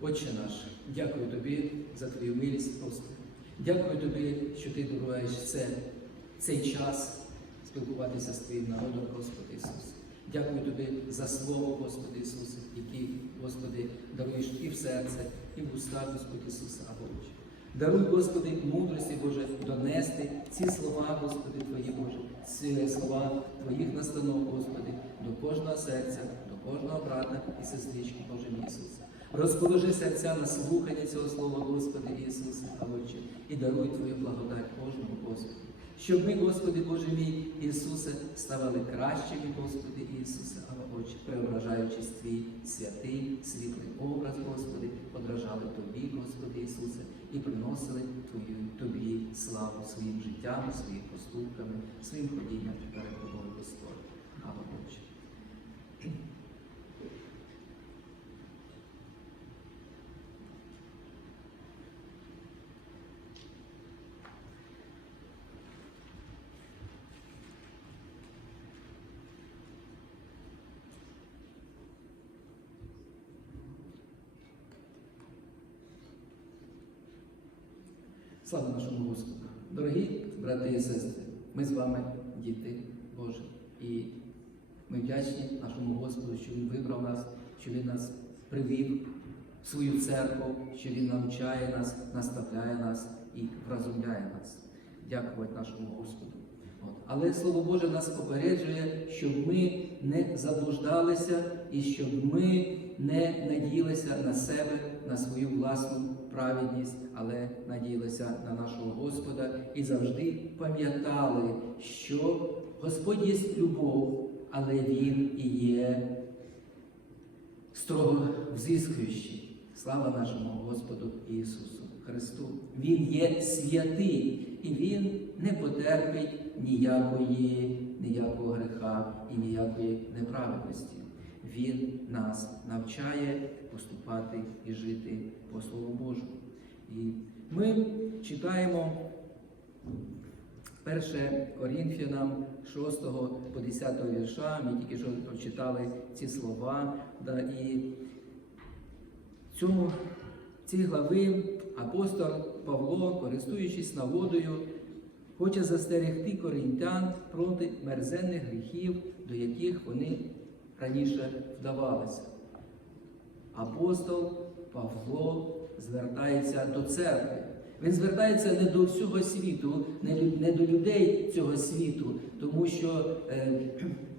Отче наш, дякую Тобі за Твою милість, Господи. Дякую Тобі, що Ти даруєш це, цей час спілкуватися з Твоїм народом, Господи Ісус. Дякую Тобі за Слово, Господи Ісусе, яке, Господи, даруєш і в серце, і в уста, Господи Ісуса, Боже. Даруй, Господи, мудрості, Боже, донести ці слова, Господи, Твої, Боже, ці слова Твоїх настанов, Господи, до кожного серця, до кожного брата і сестрички, Боже мій Ісусе. Розположи серця на слухання цього слова, Господи Ісусе, Отче, і даруй Твою благодать кожному, Господи. Щоб ми, Господи Боже мій Ісусе, ставали кращими, Господи Ісусе, Отче, преображаючись Твій святий, світлий образ, Господи, подражали Тобі, Господи Ісусе, і приносили Твою Тобі славу своїм життям, своїми поступками, своїм ходінням перед Тобою, Господь. Отче. Слава нашому Господу! Дорогі брати і сестри, ми з вами діти Божі. І ми вдячні нашому Господу, що Він вибрав нас, що Він нас привів в свою церкву, що Він навчає нас, наставляє нас і вразумляє нас. Дякувати нашому Господу. От. Але Слово Боже нас попереджує, щоб ми не заблуждалися і щоб ми не надіялися на себе, на свою власну праведність, але надіялися на нашого Господа і завжди пам'ятали, що Господь є любов, але Він і є строго взискуючий. Слава нашому Господу Ісусу Христу. Він є святий, і Він не потерпить ніякої, ніякого греха і ніякої неправедності. Він нас навчає поступати і жити по Слову Божому. І ми читаємо 1 Корінфянам 6 по 10 вірша. Ми тільки що прочитали ці слова. Да, і цьому в глави апостол Павло, користуючись нагодою, хоче застерегти корінтян проти мерзенних гріхів, до яких вони раніше вдавалися. Апостол Павло звертається до церкви. Він звертається не до всього світу, не, до людей цього світу, тому що е,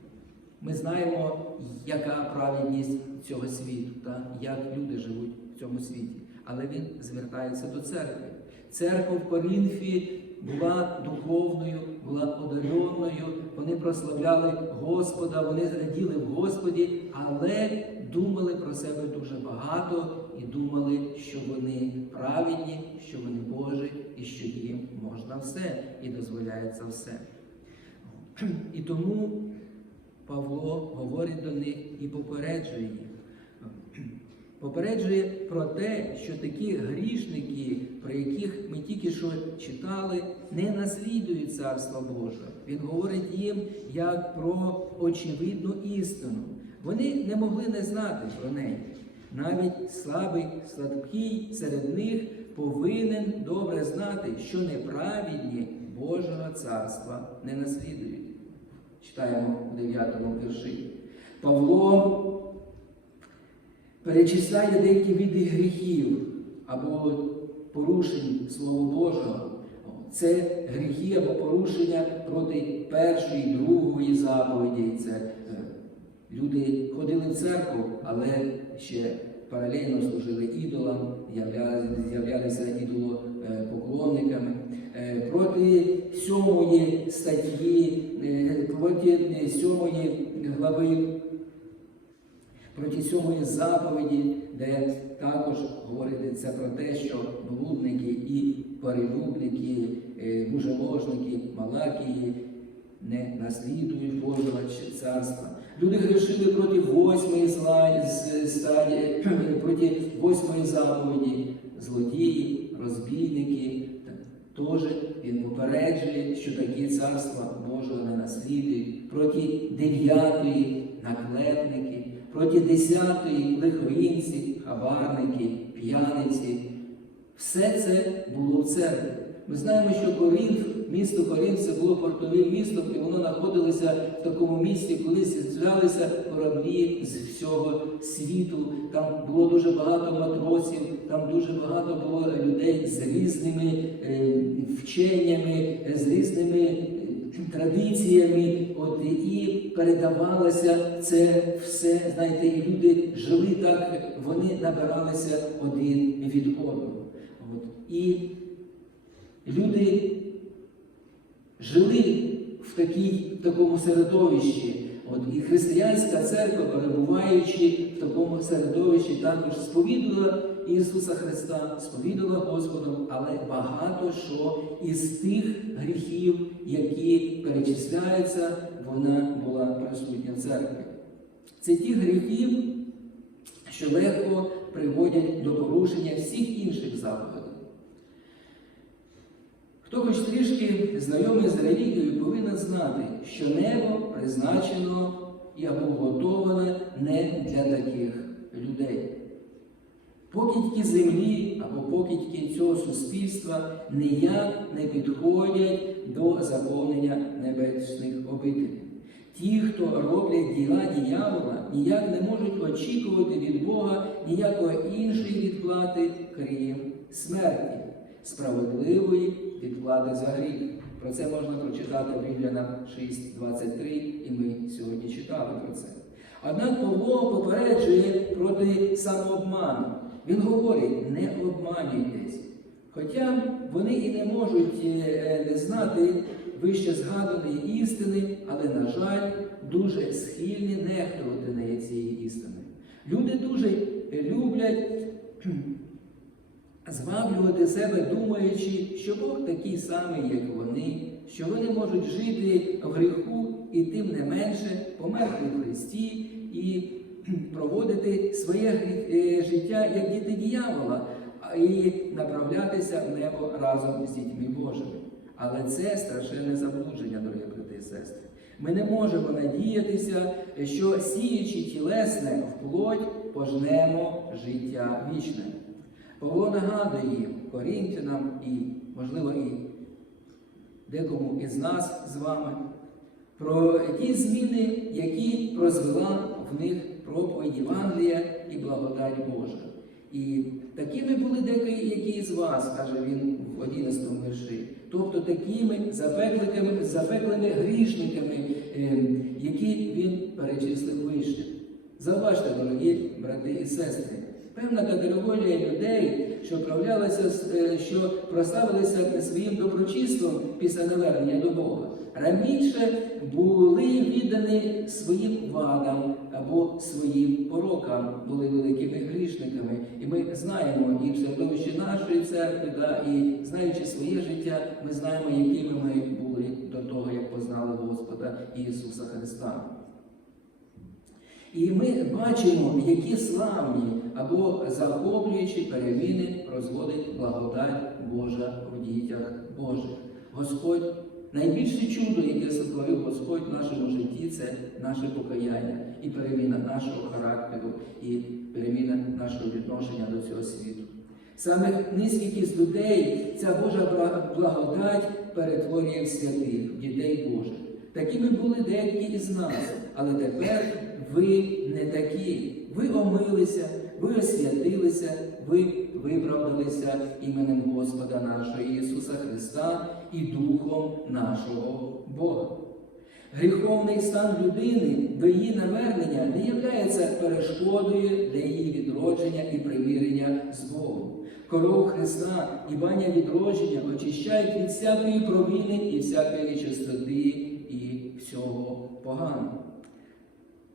ми знаємо, яка праведність цього світу, та, як люди живуть в цьому світі. Але він звертається до церкви. Церква в Корінфі була духовною, була одареною, вони прославляли Господа, вони раділи в Господі, але думали про себе дуже багато і думали, що вони праведні, що вони Божі і що їм можна все і дозволяється все. І тому Павло говорить до них і попереджує їх. Попереджує про те, що такі грішники, про яких ми тільки що читали, не наслідують Царства Божого. Він говорить їм як про очевидну істину. Вони не могли не знати про неї. Навіть слабий, слабкий серед них повинен добре знати, що неправедні Божого царства не наслідують. Читаємо в 9 вірші. Павло перечисляє деякі види гріхів або порушень Слова Божого. Це гріхи або порушення проти першої, другої заповіді. Це е, люди ходили в церкву, але ще паралельно служили ідолам, з'являлися ідолопоклонниками. Е, Проти сьомої статті, е, проти сьомої глави проти сьомої заповіді, де також говориться про те, що блудники і перелюбники, е, мужеложники, малакії не наслідують Божого царства. Люди грішили проти восьмої стадії, проти восьмої заповіді, злодії, розбійники. Теж він попереджує, що такі царства Божого не наслідують проти дев'ятої наклепники, проти десятої лихоїнці, хабарники, п'яниці. Все це було в церкві. Ми знаємо, що Корінф, місто Корінф, це було портовим містом, і воно знаходилося в такому місці, коли з'являлися кораблі з всього світу. Там було дуже багато матросів, там дуже багато було людей з різними е, вченнями, е, з різними е, традиціями. От і передавалося це все. Знаєте, і люди жили так, вони набиралися один від одного. От. І люди жили в, такій, в такому середовищі. От, і християнська церква, перебуваючи в такому середовищі, також сповідувала Ісуса Христа, сповідувала Господом, але багато що із тих гріхів, які перечисляються, вона була присутня в церкві. Це ті гріхи, що легко приводять до порушення всіх інших заповідей. Хто хоч трішки знайомий з релігією, повинен знати, що небо призначено і або готоване не для таких людей. Покидьки землі або покидьки цього суспільства ніяк не підходять до заповнення небесних обителів. Ті, хто роблять діла диявола, ніяк не можуть очікувати від Бога ніякої іншої відплати, крім смерті, справедливої відплати за гріх. Про це можна прочитати в Римлянам 6.23, і ми сьогодні читали про це. Однак Павло попереджує проти самообману. Він говорить, не обманюйтесь. Хоча вони і не можуть е, не знати вище згаданої істини, але, на жаль, дуже схильні нехтувати неї цієї істини. Люди дуже люблять зваблювати себе, думаючи, що Бог такий самий, як вони, що вони можуть жити в гріху і тим не менше померти в Христі і проводити своє е, життя як діти діявола і направлятися в небо разом з дітьми Божими. Але це страшенне заблудження, дорогі брати і сестри. Ми не можемо надіятися, що сіючи тілесне в плоть, пожнемо життя вічне. Павло нагадує Корінтянам і, можливо, і декому із нас з вами про ті зміни, які прозвела в них проповідь Євангелія і благодать Божа. І такими були деякі з вас, каже він в 11 вірші. Тобто такими запеклими, запеклими грішниками, які він перечислив вище. Заважте, дорогі брати і сестри, певна категорія людей, що правлялися, що прославилися своїм доброчинством після навернення до Бога, раніше були віддані своїм вадам або своїм порокам, були великими грішниками. І ми знаємо і в середовищі нашої церкви, да, і знаючи своє життя, ми знаємо, якими ми були до того, як познали Господа Ісуса Христа. І ми бачимо, які славні або захоплюючі переміни розводить благодать Божа в дітях Божих. Господь, найбільше чудо, яке сотворив Господь в нашому житті, це наше покаяння і переміна нашого характеру, і переміна нашого відношення до цього світу. Саме низьких із людей ця Божа благодать перетворює в святих, дітей Божих. Такими були деякі із нас, але тепер ви не такі. Ви омилися, ви освятилися, ви виправдалися іменем Господа нашого Ісуса Христа і Духом нашого Бога. Гріховний стан людини до її навернення не являється перешкодою для її відродження і примирення з Богом. Коров Христа і баня відродження очищають від всякої провини і всякої нечистоти і всього поганого.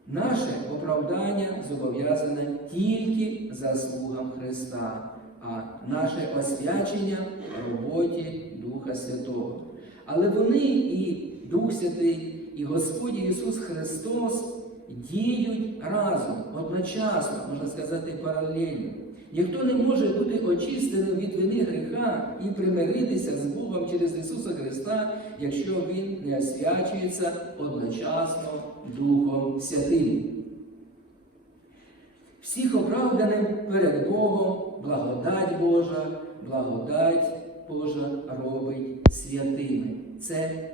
Наше оправдання зобов'язане тільки заслугам Христа, а наше освячення роботі Духа Святого. Але вони і Дух Святий, і Господь Ісус Христос діють разом, одночасно, можна сказати, паралельно. Ніхто не може бути очистеним від вини гріха і примиритися з Богом через Ісуса Христа, якщо Він не освячується одночасно Духом Святим. всіх оправданим перед Богом, благодать Божа, благодать Божа робить святими. Це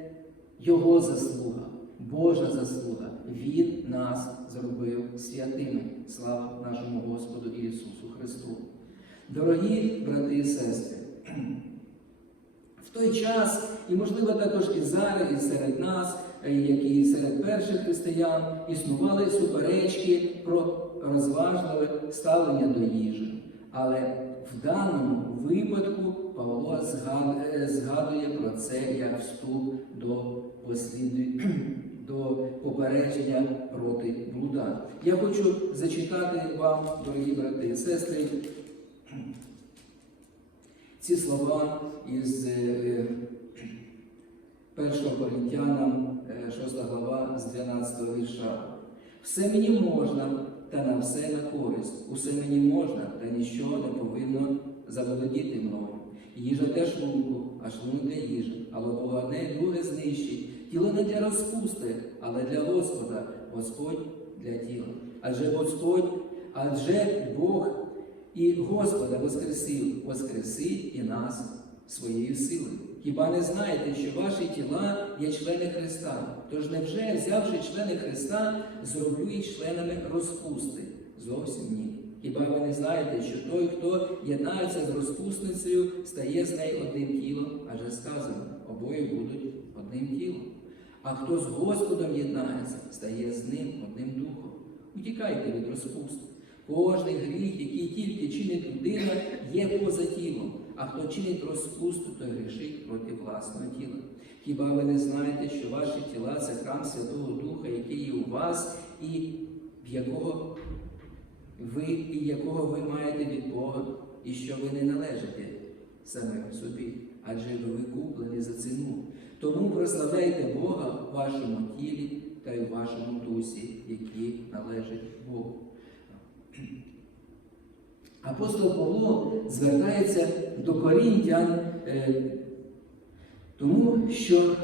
Його заслуга, Божа заслуга. Він нас зробив святими. Слава нашому Господу Ісусу Христу. Дорогі брати і сестри, в той час, і можливо також і зараз, і серед нас, е, як і серед перших християн, існували суперечки про розважливе ставлення до їжі. Але в даному випадку Павло е, згадує про це як вступ до посліду- до попередження проти блуда. Я хочу зачитати вам, дорогі брати і сестри, ці слова із е, 1 Коринтянам, е, 6 глава з 12 вірша. Все мені можна, та на все на користь. Усе мені можна, та нічого не повинно заволодіти мною. Їжа для шлунку, а шлунок для їжі, але Бога одне друге знищить. Тіло не для розпусти, але для Господа, Господь для тіла. Адже Господь, адже Бог і Господа воскресив, воскресить і нас своєю силою. Хіба не знаєте, що ваші тіла є члени Христа? Тож невже, взявши члени Христа, зроблю їх членами розпусти? Зовсім ні. Хіба ви не знаєте, що той, хто єднається з розпусницею, стає з нею одним тілом, адже сказано, обоє будуть одним тілом. А хто з Господом єднається, стає з ним одним духом. Утікайте від розпусти. Кожний гріх, який тільки чинить людина, є поза тілом, а хто чинить розпусту, той грішить проти власного тіла. Хіба ви не знаєте, що ваші тіла це храм Святого Духа, який є у вас, і якого ви, і якого ви маєте від Бога, і що ви не належите самим собі, адже ви куплені за ціну. Тому прославляйте Бога в вашому тілі та й в вашому дусі, які належать Богу. Апостол Павло звертається до корінтян, е, тому що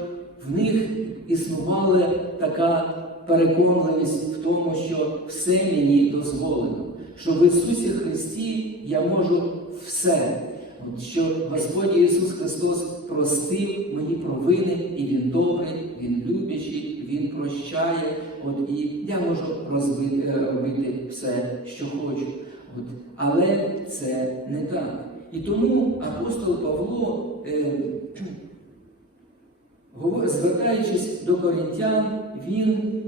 в них існувала така переконливість в тому, що все мені дозволено, що в Ісусі Христі я можу все. Що Господь Ісус Христос простив мої провини, і Він добрий, Він любячий, Він прощає. От, і я можу розбити, е, робити все, що хочу. От, але це не так. І тому апостол Павло, е, звертаючись до корінтян, він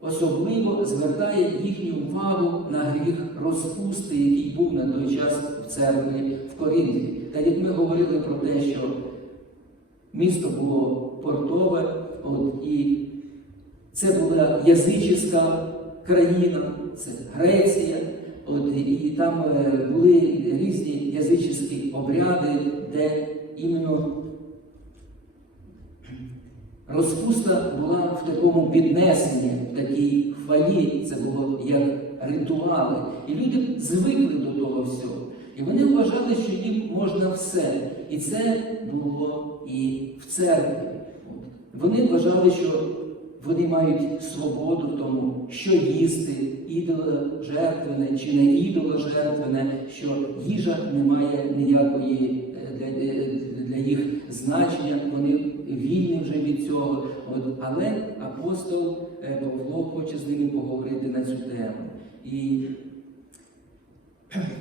особливо звертає їхню увагу на гріх розпусти, який був на той час в церкві в Корінті. Та як ми говорили про те, що місто було портове, от, і це була язичська країна, це Греція. От, і там е, були різні язичні обряди, де іменно розпуста була в такому піднесенні, в такій хвалі. Це було як ритуали. І люди звикли до того всього. І вони вважали, що їм можна все. І це було і в церкві. Вони вважали, що вони мають свободу в тому, що їсти, ідоло жертвене чи не ідоло жертвене, що їжа не має ніякої е, для, їх значення, вони вільні вже від цього. От, але апостол е, Павло хоче з ними поговорити на цю тему. І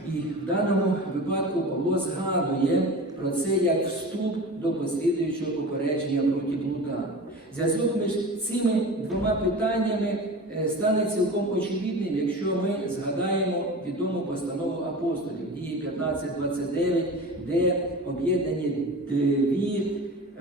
і в даному випадку Павло згадує про це як вступ до послідуючого попередження проти блуда. Зв'язок між цими двома питаннями е, стане цілком очевидним, якщо ми згадаємо відому постанову апостолів дії 15.29, де об'єднані дві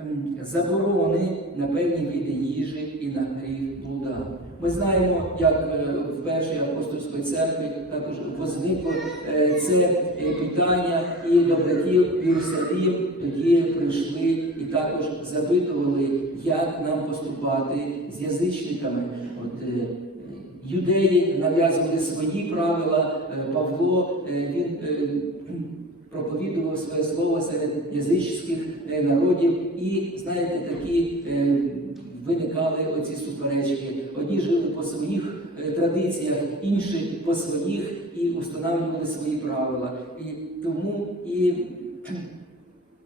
ем, заборони на певні види їжі і на гріх блуда. Ми знаємо, як е, в першій апостольській церкві також возникло е, це е, питання і до братів в Єрусалим тоді прийшли і також запитували, як нам поступати з язичниками. От, е, Юдеї нав'язували свої правила, е, Павло е, він е, проповідував своє слово серед язичних е, народів, і знаєте, такі е, виникали оці суперечки. Одні жили по своїх е, традиціях, інші по своїх і установлювали свої правила. І тому і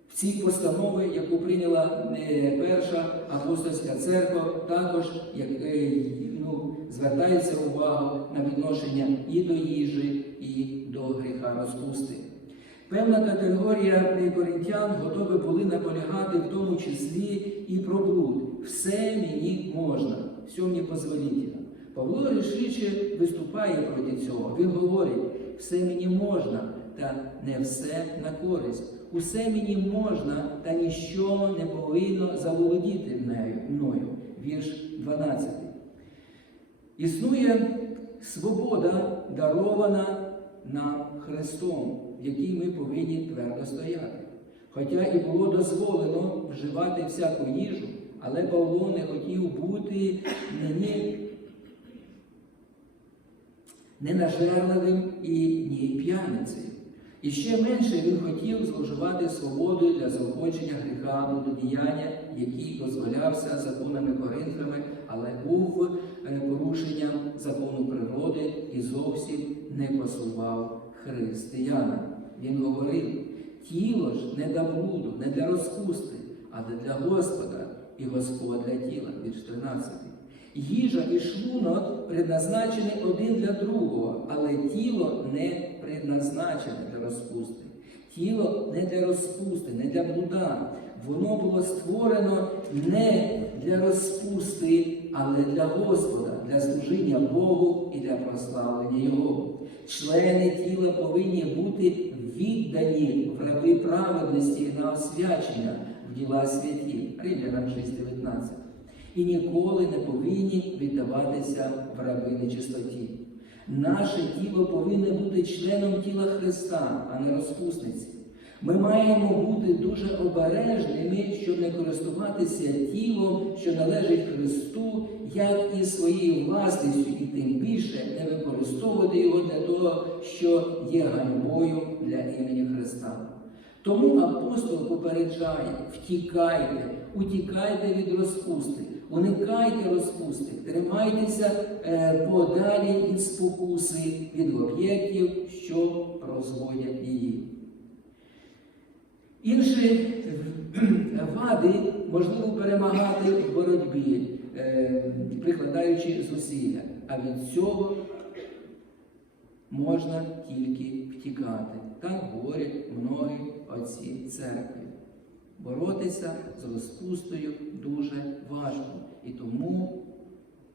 в цій постанові, яку прийняла перша апостольська церква, також як, ну, звертається увага на відношення і до їжі, і до гріха розпусти. Певна категорія коринтян готові були наполягати в тому числі і про блуд. Все мені можна, все мені позволительно. Павло рішуче виступає проти цього. Він говорить, все мені можна, та не все на користь. Усе мені можна, та ніщо не повинно заволодіти мною. Вірш 12. Існує свобода, дарована нам Христом, в якій ми повинні твердо стояти. Хоча і було дозволено вживати всяку їжу, але Павло не хотів бути ні ненажерливим і ні п'яницею. І ще менше він хотів зловживати свободою для заохочення гріха блудодіяння, який дозволявся законами Коринфами, але був е, порушенням закону природи і зовсім не посував християна. Він говорив: тіло ж не для блуду, не для розпусти, але для Господа, і Господь для тіла. Вірш 13. Їжа і шлунок предназначені один для другого, але тіло не предназначене для розпусти. Тіло не для розпусти, не для блуда. Воно було створено не для розпусти, але для Господа, для служіння Богу і для прославлення Його. Члени тіла повинні бути віддані в раби праведності на освячення в діла святі. Римлянам 6.19 і ніколи не повинні віддаватися в раби нечистоті. Наше тіло повинно бути членом тіла Христа, а не розпусниці. Ми маємо бути дуже обережними, щоб не користуватися тілом, що належить Христу, як і своєю власністю, і тим більше не використовувати його для того, що є ганьбою для імені Христа. Тому апостол попереджає: втікайте, утікайте від розпусти, уникайте розпусти, тримайтеся е, подалі від спокуси, від об'єктів, що розводять її. Інші вади можливо перемагати в боротьбі, е, прикладаючи зусилля, а від цього можна тільки втікати. Так говорять многі отці церкви. Боротися з розпустою дуже важко. І тому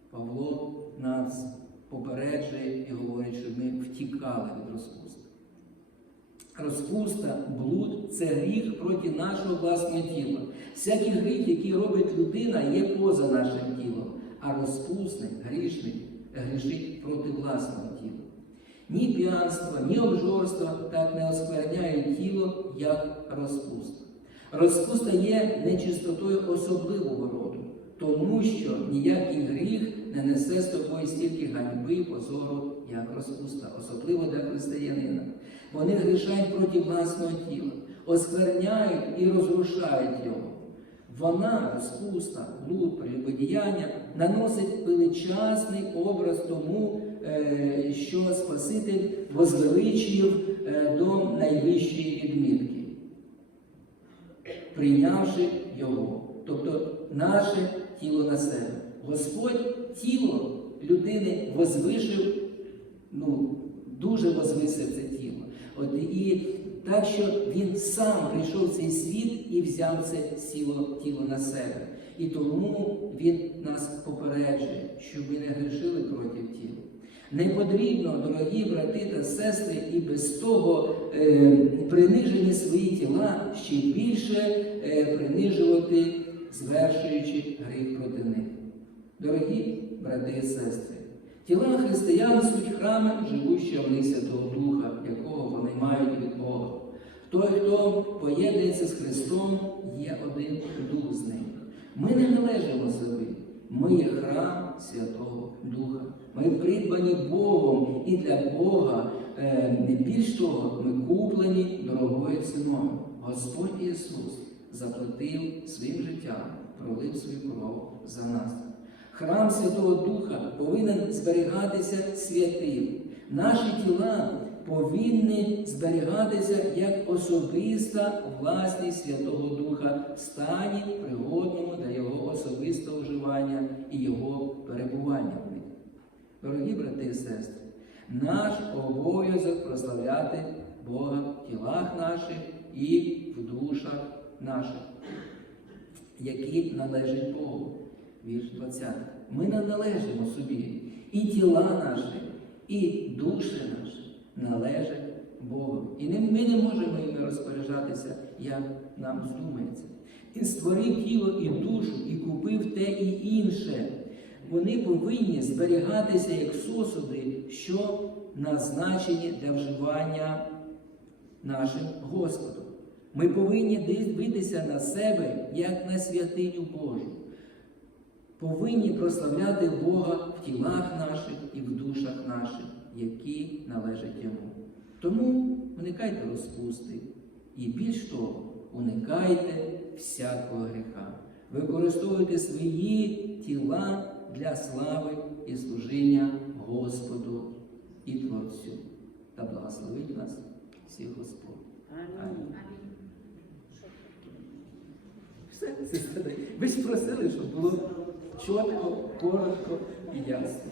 Павло нас попереджує і говорить, щоб ми втікали від розпусти. Розпуста, блуд це гріх проти нашого власного тіла. Всякий гріх, який робить людина, є поза нашим тілом, а розпусний, грішний, грішить проти власного тіла. Ні п'янство, ні обжорство так не оскверняють тіло, як розпуста. Розпуста є нечистотою особливого роду, тому що ніякий гріх не несе з тобою стільки ганьби позору, як розпуста, особливо для християнина. Вони грішають проти власного тіла, оскверняють і розрушають його. Вона, розпуста, блуд, прелюбодіяння, наносить величезний образ тому, е, що Спаситель возвеличив е, до найвищої відмітки прийнявши його, тобто наше тіло на себе. Господь тіло людини возвишив, ну, дуже возвисив це. От І так, що він сам прийшов в цей світ і взяв це сіло, тіло на себе. І тому він нас попереджує, щоб ми не грішили проти тіла. Не потрібно, дорогі брати та сестри, і без того е, принижені свої тіла ще більше е, принижувати, звершуючи гріх проти них. Дорогі брати і сестри, тіла християн суть храми, живущого в них Святого Духа, якого вони мають від Бога. Той, хто поєднується з Христом, є один дух з ним. Ми не належимо собі. Ми є храм Святого Духа. Ми придбані Богом і для Бога. Е, більш того, ми куплені дорогою ціною. Господь Ісус заплатив своїм життям, пролив свою кров за нас. Храм Святого Духа повинен зберігатися святим. Наші тіла повинні зберігатися як особиста власність Святого Духа в стані пригодному для Його особистого вживання і Його перебування. Дорогі брати і сестри, наш обов'язок прославляти Бога в тілах наших і в душах наших, які належать Богу. Вірш 20. Ми не належимо собі. І тіла наші, і душі наші належать Богу. І ми не можемо іми розпоряджатися, як нам здумається. Він створив тіло і душу, і купив те і інше. Вони повинні зберігатися як сосуди, що назначені для вживання нашим Господом. Ми повинні дивитися на себе як на святиню Божу. Повинні прославляти Бога в тілах наших і в душах наших, які належать Йому. Тому уникайте розпусти і більш того, уникайте всякого гріха. Використовуйте свої тіла для слави і служіння Господу і Творцю. Та благословить нас всіх Господь. Амінь. Все, сестри. Ви ж просили, щоб було чітко, коротко і ясно.